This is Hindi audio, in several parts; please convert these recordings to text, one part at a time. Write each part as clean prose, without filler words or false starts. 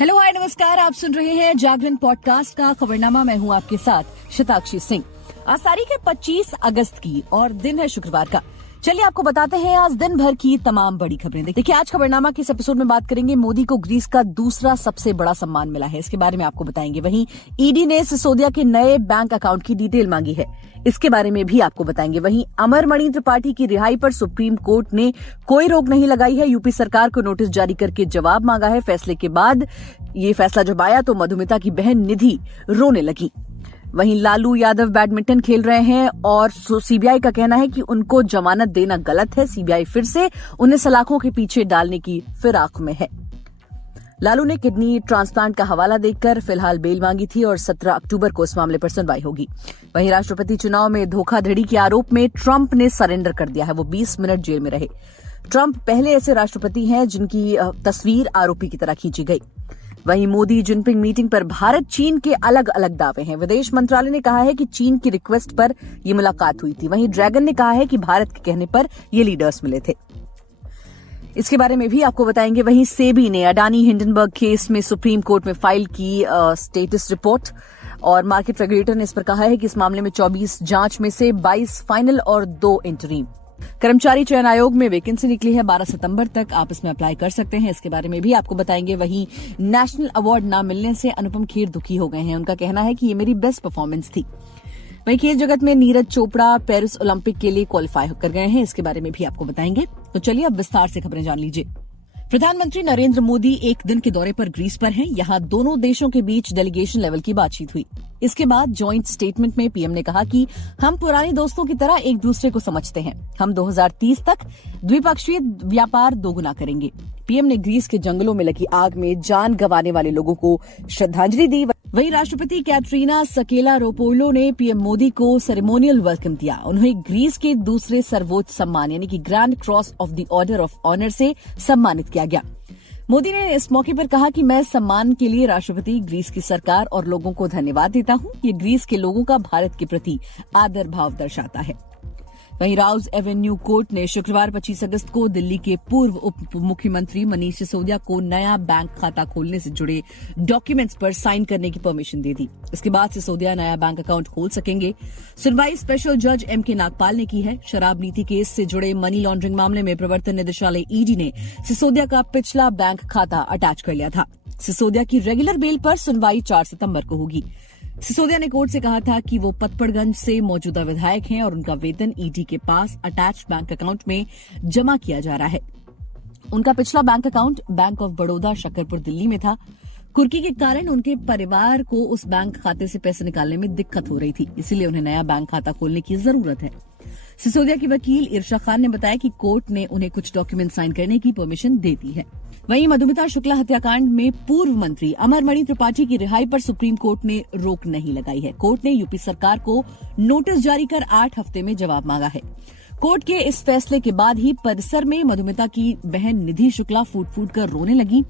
हेलो हाय नमस्कार, आप सुन रहे हैं जागरण पॉडकास्ट का खबरनामा। मैं हूं आपके साथ शताक्षी सिंह। आज तारीख है 25 अगस्त की और दिन है शुक्रवार का। चलिए आपको बताते हैं आज दिन भर की तमाम बड़ी खबरें। देखिए आज खबरनामा के इस एपिसोड में बात करेंगे मोदी को ग्रीस का दूसरा सबसे बड़ा सम्मान मिला है, इसके बारे में आपको बताएंगे। वहीं ईडी ने सिसोदिया के नए बैंक अकाउंट की डिटेल मांगी है, इसके बारे में भी आपको बताएंगे। वहीं अमरमणि त्रिपाठी की रिहाई पर सुप्रीम कोर्ट ने कोई रोक नहीं लगाई है। यूपी सरकार को नोटिस जारी करके जवाब मांगा है। फैसले के बाद ये फैसला जब आया तो मधुमिता की बहन निधि रोने लगी। वहीं लालू यादव बैडमिंटन खेल रहे हैं और सीबीआई का कहना है कि उनको जमानत देना गलत है। सीबीआई फिर से उन्हें सलाखों के पीछे डालने की फिराक में है। लालू ने किडनी ट्रांसप्लांट का हवाला देकर फिलहाल बेल मांगी थी और 17 अक्टूबर को इस मामले पर सुनवाई होगी। वहीं राष्ट्रपति चुनाव में धोखाधड़ी के आरोप में ट्रंप ने सरेंडर कर दिया है। वो 20 मिनट जेल में रहे। ट्रंप पहले ऐसे राष्ट्रपति हैं जिनकी तस्वीर आरोपी की तरह खींची गई। वहीं मोदी जिनपिंग मीटिंग पर भारत चीन के अलग अलग दावे हैं। विदेश मंत्रालय ने कहा है कि चीन की रिक्वेस्ट पर यह मुलाकात हुई थी। वहीं ड्रैगन ने कहा है कि भारत के कहने पर ये लीडर्स मिले थे। इसके बारे में भी आपको बताएंगे। वहीं सेबी ने अडानी हिंडनबर्ग केस में सुप्रीम कोर्ट में फाइल की स्टेटस रिपोर्ट और मार्केट रेगुलेटर ने इस पर कहा है कि इस मामले में 24 जांच में से 22 फाइनल और 2 इंटरीम। कर्मचारी चयन आयोग में वैकेंसी निकली है, 12 सितंबर तक आप इसमें अप्लाई कर सकते हैं। इसके बारे में भी आपको बताएंगे। वहीं नेशनल अवार्ड न मिलने से अनुपम खेर दुखी हो गए हैं। उनका कहना है कि ये मेरी बेस्ट परफॉर्मेंस थी। वहीं खेल जगत में नीरज चोपड़ा पेरिस ओलंपिक के लिए क्वालिफाई कर गए हैं। इसके बारे में भी आपको बताएंगे। तो चलिए अब विस्तार से खबरें जान लीजिए। प्रधानमंत्री नरेंद्र मोदी एक दिन के दौरे पर ग्रीस पर हैं। यहां दोनों देशों के बीच डेलीगेशन लेवल की बातचीत हुई। इसके बाद जॉइंट स्टेटमेंट में पीएम ने कहा कि हम पुराने दोस्तों की तरह एक दूसरे को समझते हैं। हम 2030 तक द्विपक्षीय व्यापार दोगुना करेंगे। पीएम ने ग्रीस के जंगलों में लगी आग में जान गंवाने वाले लोगों को श्रद्धांजलि दी। वहीं राष्ट्रपति कैटरीना सकेलारोपोउलो ने पीएम मोदी को सेरेमोनियल वेलकम दिया। उन्हें ग्रीस के दूसरे सर्वोच्च सम्मान यानी कि Grand Cross of the Order of Honour से सम्मानित किया गया। मोदी ने इस मौके पर कहा कि मैं सम्मान के लिए राष्ट्रपति, ग्रीस की सरकार और लोगों को धन्यवाद देता हूं। ये ग्रीस के लोगों का भारत के प्रति आदर भाव दर्शाता है। वहीं राउज एवेन्यू कोर्ट ने शुक्रवार 25 अगस्त को दिल्ली के पूर्व उप मुख्यमंत्री मनीष सिसोदिया को नया बैंक खाता खोलने से जुड़े डॉक्यूमेंट्स पर साइन करने की परमिशन दे दी। इसके बाद सिसोदिया नया बैंक अकाउंट खोल सकेंगे। सुनवाई स्पेशल जज एमके नागपाल ने की है। शराब नीति केस से जुड़े मनी लॉन्ड्रिंग मामले में प्रवर्तन निदेशालय ईडी ने सिसोदिया का पिछला बैंक खाता अटैच कर लिया था। सिसोदिया की रेगुलर बेल पर सुनवाई 4 सितंबर को होगी। सिसोदिया ने कोर्ट से कहा था कि वो पतपड़गंज से मौजूदा विधायक हैं और उनका वेतन ईडी के पास अटैच बैंक अकाउंट में जमा किया जा रहा है। उनका पिछला bank account bank of Baroda Shakarpur Delhi में था। कुर्की के कारण उनके परिवार को उस बैंक खाते से पैसे निकालने में दिक्कत हो रही थी, इसीलिए उन्हें नया बैंक खाता खोलने की जरूरत है। सिसोदिया की वकील इरशा खान ने बताया कि कोर्ट ने उन्हें कुछ डॉक्यूमेंट साइन करने की परमिशन दे दी है। वहीं मधुमिता शुक्ला हत्याकांड में पूर्व मंत्री अमरमणि त्रिपाठी की रिहाई पर सुप्रीम कोर्ट ने रोक नहीं लगाई है। कोर्ट ने यूपी सरकार को नोटिस जारी कर 8 हफ्ते में जवाब मांगा है। कोर्ट के इस फैसले के बाद ही परिसर में मधुमिता की बहन निधि शुक्ला फूट फूट कर रोने लगी।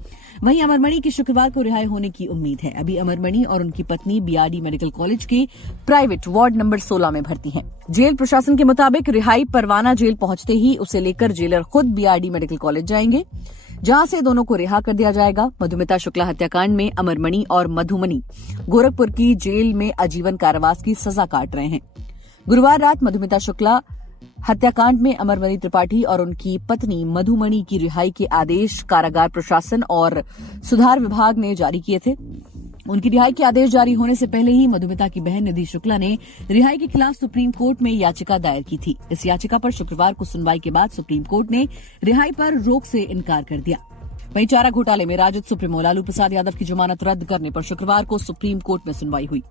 वहीं अमरमणि की शुक्रवार को रिहाई होने की उम्मीद है। अभी अमरमणि और उनकी पत्नी बीआरडी मेडिकल कॉलेज के प्राइवेट वार्ड नंबर 16 में भर्ती हैं। जेल प्रशासन के मुताबिक रिहाई परवाना जेल पहुंचते ही उसे लेकर जेलर खुद बीआरडी मेडिकल कॉलेज जाएंगे, जहां से दोनों को रिहा कर दिया जाएगा। मधुमिता शुक्ला हत्याकांड में अमरमणि और मधुमणि गोरखपुर की जेल में आजीवन कारावास की सजा काट रहे हैं। गुरुवार रात मधुमिता शुक्ला हत्याकांड में अमरमणि त्रिपाठी और उनकी पत्नी मधुमणि की रिहाई के आदेश कारागार प्रशासन और सुधार विभाग ने जारी किए थे। उनकी रिहाई के आदेश जारी होने से पहले ही मधुमिता की बहन निधि शुक्ला ने रिहाई के खिलाफ सुप्रीम कोर्ट में याचिका दायर की थी। इस याचिका पर शुक्रवार को सुनवाई के बाद सुप्रीम कोर्ट ने रिहाई पर रोक से इनकार कर दिया। वहीं चारा घोटाले में राजद सुप्रीमो लालू प्रसाद यादव की जमानत रद्द करने पर शुक्रवार को सुप्रीम कोर्ट में सुनवाई हुई।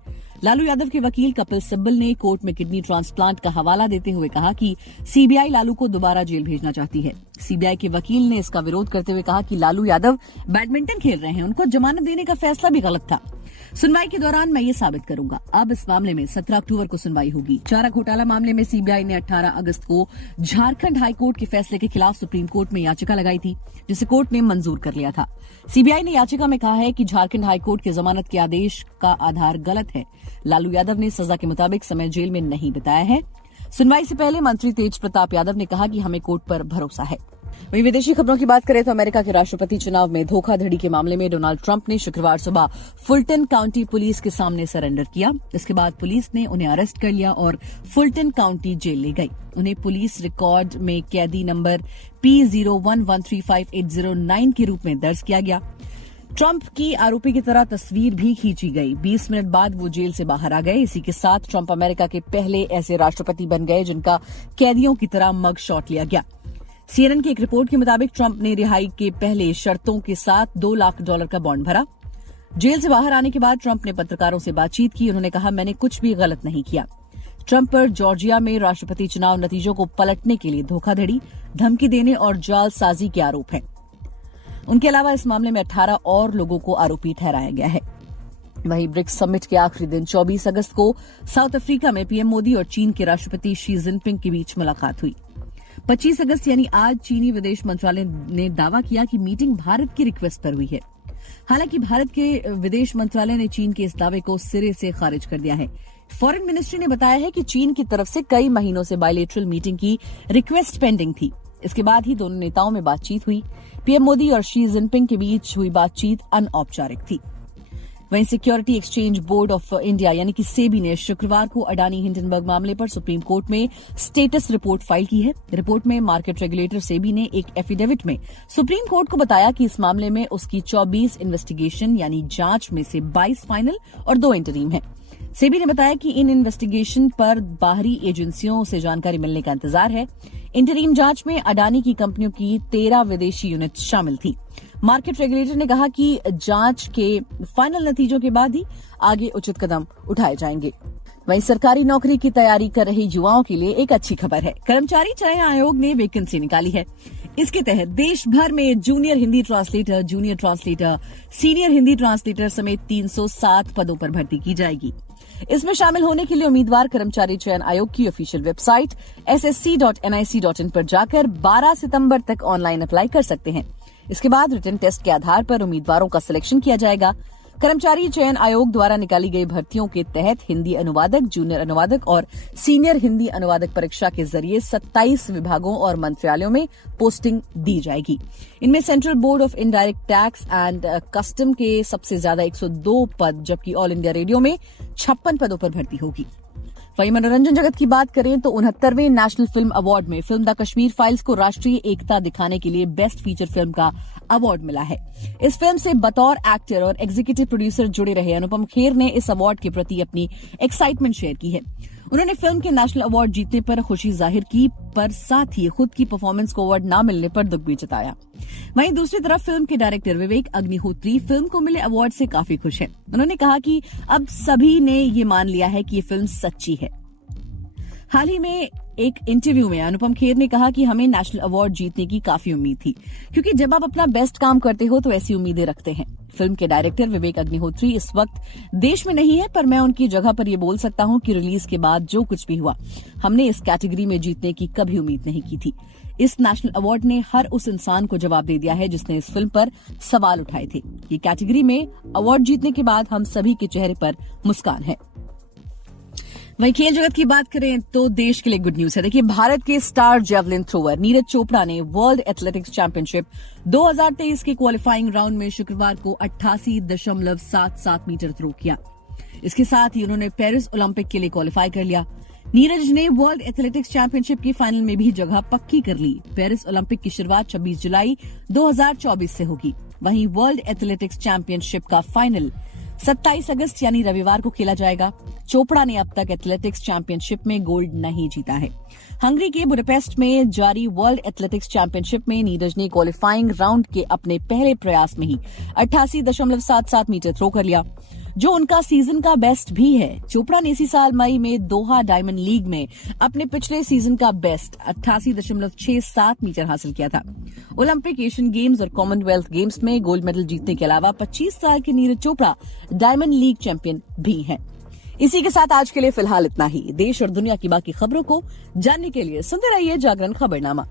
लालू यादव के वकील कपिल सिब्बल ने कोर्ट में किडनी ट्रांसप्लांट का हवाला देते हुए कहा कि सीबीआई लालू को दोबारा जेल भेजना चाहती है। सीबीआई के वकील ने इसका विरोध करते हुए कहा कि लालू यादव बैडमिंटन खेल रहे हैं, उनको जमानत देने का फैसला भी गलत था। सुनवाई के दौरान मैं ये साबित करूंगा। अब इस मामले में 17 अक्टूबर को सुनवाई होगी। चारा घोटाला मामले में सीबीआई ने 18 अगस्त को झारखंड हाईकोर्ट के फैसले के खिलाफ सुप्रीम कोर्ट में याचिका लगाई थी, जिसे कोर्ट ने मंजूर कर लिया था। सीबीआई ने याचिका में कहा है कि झारखंड हाईकोर्ट के जमानत के आदेश का आधार गलत है। लालू यादव ने सजा के मुताबिक समय जेल में नहीं बिताया है। सुनवाई से पहले मंत्री तेज प्रताप यादव ने कहा कि हमें कोर्ट पर भरोसा है। वहीं विदेशी खबरों की बात करें तो अमेरिका के राष्ट्रपति चुनाव में धोखाधड़ी के मामले में डोनाल्ड ट्रंप ने शुक्रवार सुबह फुलटन काउंटी पुलिस के सामने सरेंडर किया। इसके बाद पुलिस ने उन्हें अरेस्ट कर लिया और फुलटन काउंटी जेल ले गई। उन्हें पुलिस रिकॉर्ड में कैदी नंबर P01135809 के रूप में दर्ज किया गया। ट्रंप की आरोपी की तरह तस्वीर भी खींची गई। 20 मिनट बाद वो जेल से बाहर आ गए। इसी के साथ ट्रंप अमेरिका के पहले ऐसे राष्ट्रपति बन गए जिनका कैदियों की तरह मग शॉट लिया गया। सीएनएन की एक रिपोर्ट के मुताबिक ट्रंप ने रिहाई के पहले शर्तों के साथ $2 लाख का बॉन्ड भरा। जेल से बाहर आने के बाद ट्रंप ने पत्रकारों से बातचीत की। उन्होंने कहा, मैंने कुछ भी गलत नहीं किया। ट्रंप पर जॉर्जिया में राष्ट्रपति चुनाव नतीजों को पलटने के लिए धोखाधड़ी, धमकी देने और जालसाजी के आरोप हैं। उनके अलावा इस मामले में 18 और लोगों को आरोपी ठहराया गया है। वहीं ब्रिक्स समिट के आखिरी दिन 24 अगस्त को साउथ अफ्रीका में पीएम मोदी और चीन के राष्ट्रपति शी जिनपिंग के बीच मुलाकात हुई। 25 अगस्त यानी आज चीनी विदेश मंत्रालय ने दावा किया कि मीटिंग भारत की रिक्वेस्ट पर हुई है। हालांकि भारत के विदेश मंत्रालय ने चीन के इस दावे को सिरे से खारिज कर दिया है। फॉरेन मिनिस्ट्री ने बताया है कि चीन की तरफ से कई महीनों से बायलैटरल मीटिंग की रिक्वेस्ट पेंडिंग थी। इसके बाद ही दोनों नेताओं में बातचीत हुई। पीएम मोदी और शी जिनपिंग के बीच हुई बातचीत अनौपचारिक थी। वहीं security exchange board of India यानी कि सेबी ने शुक्रवार को अडानी हिंडनबर्ग मामले पर सुप्रीम कोर्ट में स्टेटस रिपोर्ट फाइल की है। रिपोर्ट में मार्केट रेगुलेटर सेबी ने एक एफिडेविट में सुप्रीम कोर्ट को बताया कि इस मामले में उसकी 24 इन्वेस्टिगेशन यानी जांच में से 22 फाइनल और 2 इंटरिम है। सेबी ने बताया कि इन इन्वेस्टिगेशन पर बाहरी एजेंसियों से जानकारी मिलने का इंतजार है। इंटरिम जांच में अडानी की कंपनियों की 13 विदेशी यूनिट शामिल थी। मार्केट रेगुलेटर ने कहा कि जांच के फाइनल नतीजों के बाद ही आगे उचित कदम उठाए जाएंगे। वहीं सरकारी नौकरी की तैयारी कर रहे युवाओं के लिए एक अच्छी खबर है। कर्मचारी चयन आयोग ने वैकेंसी निकाली है। इसके तहत देश भर में junior Hindi translator, junior translator, senior Hindi translator समेत 307 पदों पर भर्ती की जाएगी। इसमें शामिल होने के लिए उम्मीदवार कर्मचारी चयन आयोग की ऑफिशियल वेबसाइट ssc.nic.in पर जाकर 12 सितंबर तक ऑनलाइन अप्लाई कर सकते हैं। इसके बाद रिटन टेस्ट के आधार पर उम्मीदवारों का सिलेक्शन किया जाएगा। कर्मचारी चयन आयोग द्वारा निकाली गई भर्तियों के तहत हिंदी अनुवादक, जूनियर अनुवादक और सीनियर हिंदी अनुवादक परीक्षा के जरिए 27 विभागों और मंत्रालयों में पोस्टिंग दी जाएगी। इनमें central board of indirect tax and custom के सबसे ज्यादा 102 पद, जबकि ऑल इंडिया रेडियो में 56 पदों पर भर्ती होगी। वहीं मनोरंजन जगत की बात करें तो 69वें नेशनल फिल्म अवार्ड में फिल्म द कश्मीर फाइल्स को राष्ट्रीय एकता दिखाने के लिए बेस्ट फीचर फिल्म का अवार्ड मिला है। इस फिल्म से बतौर एक्टर और एग्जीक्यूटिव प्रोड्यूसर जुड़े रहे अनुपम खेर ने इस अवार्ड के प्रति अपनी एक्साइटमेंट शेयर की है। उन्होंने फिल्म के नेशनल अवार्ड जीतने पर खुशी जाहिर की, पर साथ ही खुद की परफॉर्मेंस को अवार्ड न मिलने पर दुख भी जताया। वहीं दूसरी तरफ फिल्म के डायरेक्टर विवेक अग्निहोत्री फिल्म को मिले अवार्ड से काफी खुश हैं। उन्होंने कहा कि अब सभी ने ये मान लिया है कि ये फिल्म सच्ची है। हाल ही में एक इंटरव्यू में अनुपम खेर ने कहा कि हमें नेशनल अवार्ड जीतने की काफी उम्मीद थी, क्योंकि जब आप अपना बेस्ट काम करते हो तो ऐसी उम्मीदें रखते हैं। फिल्म के डायरेक्टर विवेक अग्निहोत्री इस वक्त देश में नहीं है, पर मैं उनकी जगह पर यह बोल सकता हूं कि रिलीज के बाद जो कुछ भी हुआ, हमने इस कैटेगरी में जीतने की कभी उम्मीद नहीं की थी। इस नेशनल अवार्ड ने हर उस इंसान को जवाब दे दिया है जिसने इस फिल्म पर सवाल उठाए थे। ये कैटेगरी में अवार्ड जीतने के बाद हम सभी के चेहरे पर मुस्कान है। वहीं खेल जगत की बात करें तो देश के लिए गुड न्यूज है। देखिए, भारत के star javelin thrower Neeraj Chopra ने वर्ल्ड एथलेटिक्स चैंपियनशिप 2023 के क्वालिफाइंग राउंड में शुक्रवार को 88.77 मीटर थ्रो किया। इसके साथ ही उन्होंने पेरिस ओलंपिक के लिए क्वालिफाई कर लिया। नीरज ने वर्ल्ड एथलेटिक्स चैंपियनशिप की फाइनल में भी जगह पक्की कर ली। पेरिस ओलंपिक की शुरुआत 26 जुलाई 2024 से होगी। वहीं वर्ल्ड एथलेटिक्स चैंपियनशिप का फाइनल 27 अगस्त यानी रविवार को खेला जाएगा। चोपड़ा ने अब तक एथलेटिक्स चैंपियनशिप में गोल्ड नहीं जीता है। हंगरी के बुडापेस्ट में जारी वर्ल्ड एथलेटिक्स चैंपियनशिप में नीरज ने क्वालिफाइंग राउंड के अपने पहले प्रयास में ही 88.77 मीटर थ्रो कर लिया, जो उनका सीजन का बेस्ट भी है। चोपड़ा ने इसी साल मई में दोहा डायमंड लीग में अपने पिछले सीजन का बेस्ट 88.67 मीटर हासिल किया था। ओलंपिक, एशियन गेम्स और कॉमनवेल्थ गेम्स में गोल्ड मेडल जीतने के अलावा 25 साल के Neeraj Chopra diamond league champion भी हैं। इसी के साथ आज के लिए फिलहाल इतना ही। देश और दुनिया की बाकी खबरों को जानने के लिए सुनते रहिए जागरण खबरनामा।